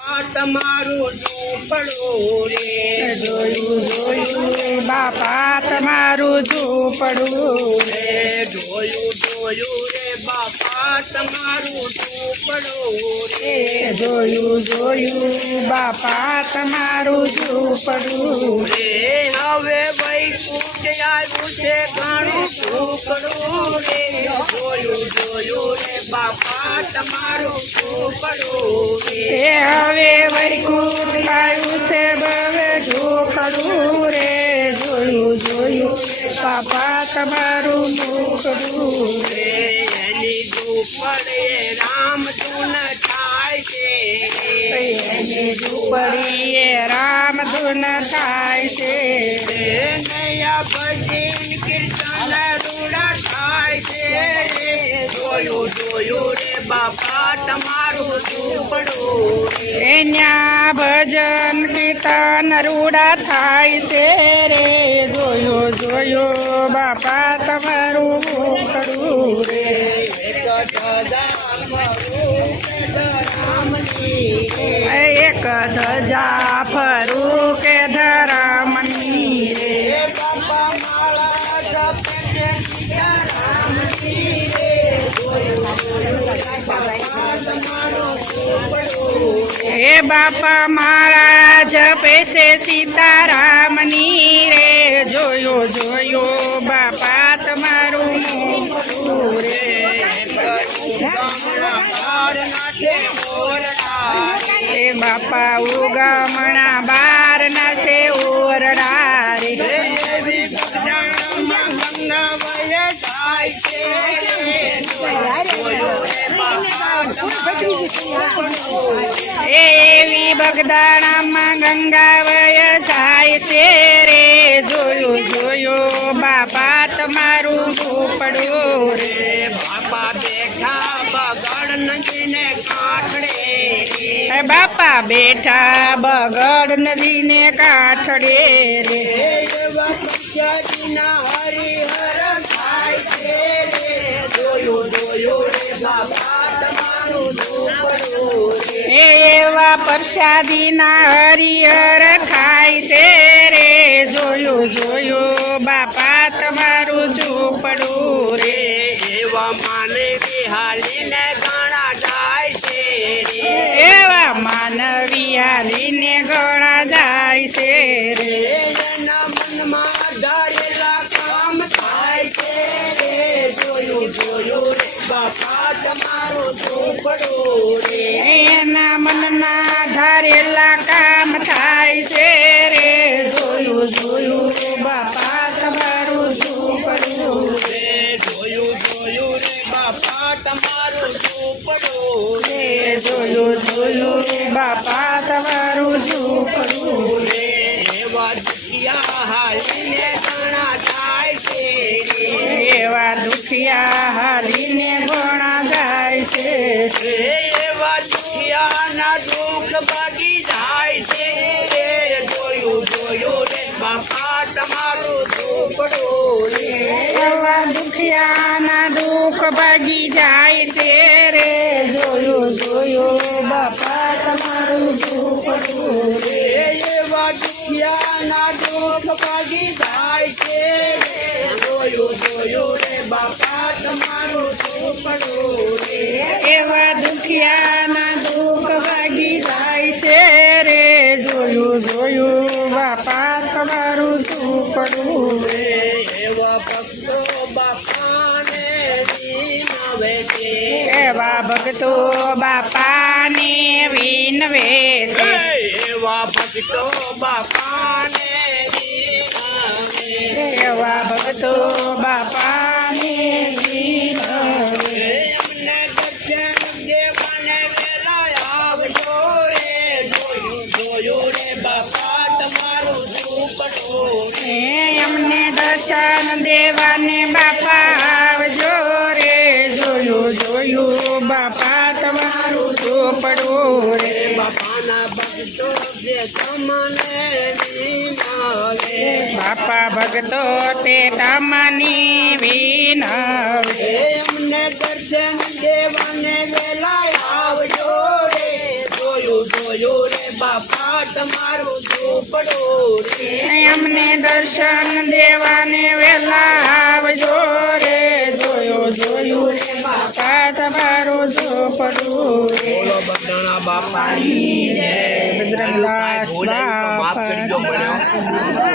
તમારું ઝૂંપડું રે જોયું જોયું બાપા તમારું ઝૂંપડું રે જોયું રે બાપા તમારું ઝૂંપડું રે જોયું જોયું બાપા તમારું ઝૂંપડું રે હવે વૈકુંઠ આવ્યું છે ઘણું ઝૂંપડું રે જોયું રે બાપા તમારું ઝૂંપડું રે હવે વૈકુંઠ આવ્યું છે બવે ઝૂંપડું રે જોયું જોયું બાપા તમારું ઝૂંપડું રે એની ઝૂંપડે રામ ધૂન થાય છે એની ઝૂંપડીએ રામ ધૂન થાય છે નયા ભજન કીર્તન રૂડા થાય છે જોયું રે બાપા તમારું ઝૂંપડું એના ભજન કીર્તન રૂડા થાય છે રે જોયો જોયો બાપા તમારું ઝૂંપડું રે એક ધજા ફરું કે ધરામની રે હે બાપા મારા જપે છે સીતારામની રે જોયો જોયો બાપા તમારું ઝૂંપડું રે હે બાપા ઉગમણા બાર ના છે ઓરડા રે એવી બગદાણામાં ગંગા વય જાય છે રે જોયું જોયું બાપા તમારું ઝૂંપડું રે બાપા બેઠા બગડ નદીને કાંઠડે બાપા બેઠા બગડ નદીને કાંઠડે રે હરિહર થાય છે જોયું રે બાપા તમારું ઝૂંપડું એવા પ્રસાદીના હરિહર ખાય છે રે જોયું જોયું બાપા તમારું ઝૂંપડું રે એવા માને વિહાલીને ઘણા જાય છે એવા માનવી હાલીને ઘણા જાય છે રે એના મનમાં ધારેલા કામ થાય છે જોયું રે બાપા તમારું ઝૂંપડું રે એના મનના ધારેલા કામ થાય છે રે જોયું જોયું બાપા તમારું ઝૂંપડું રે જોયું રે બાપા તમારું ઝૂંપડું રે જોયું જોયું બાપા તમારું ઝૂંપડું રે એવા દુખિયા હાલીને ઘણા જાય છે એવા દુખિયા હાલીને ઘણા જાય છે એવા દુખિયાના દુઃખ ભાગી જાય છે જોયું રે બાપા તમારું ઝૂંપડું રે એવા દુખિયાના દુઃખ ભાગી જાય છે રે જોયું જોયું બાપા તમારું ઝૂંપડું રે એવા દુખિયાના દુઃખ ભાગી જાય છે જોયું રે બાપા તમારું ઝૂંપડું રે એવા દુખિયાના દુઃખ ભાગી જાય છે રે જોયું જોયું બાપા તમારું ઝૂંપડું રે એવા ભક્તો બાપાને વિનવે છે એવા ભક્તો બાપાને વિનવે છે એવા ભક્તો બાપાને વિનવે એવા ભક્તો બાપાને વિનવે એમને દર્શન દેવાને વેલા આવજો રે જોયું રે બાપા તમારું ઝૂંપડું અમને દર્શન દેવાને બાપા આવજો રે જોયું જોયું બાપા તમારું ઝૂંપડું ઝૂંપડું રે બાપાના ભક્તો જે તમને વિનાવે બાપા ભક્તો તે તમની વિનવે અમને દર્શન દેવાને વેલા આવજો રે જોયું રે બાપા તમારું ઝૂંપડું રે અમને દર્શન દેવાને વેલા આવજો રે જોયું રે બાપા તમારું ઝૂંપડું રે બોલો બધાના બાપાની જય બજરંગદાસ માફ કરજો બાપા પડ્યો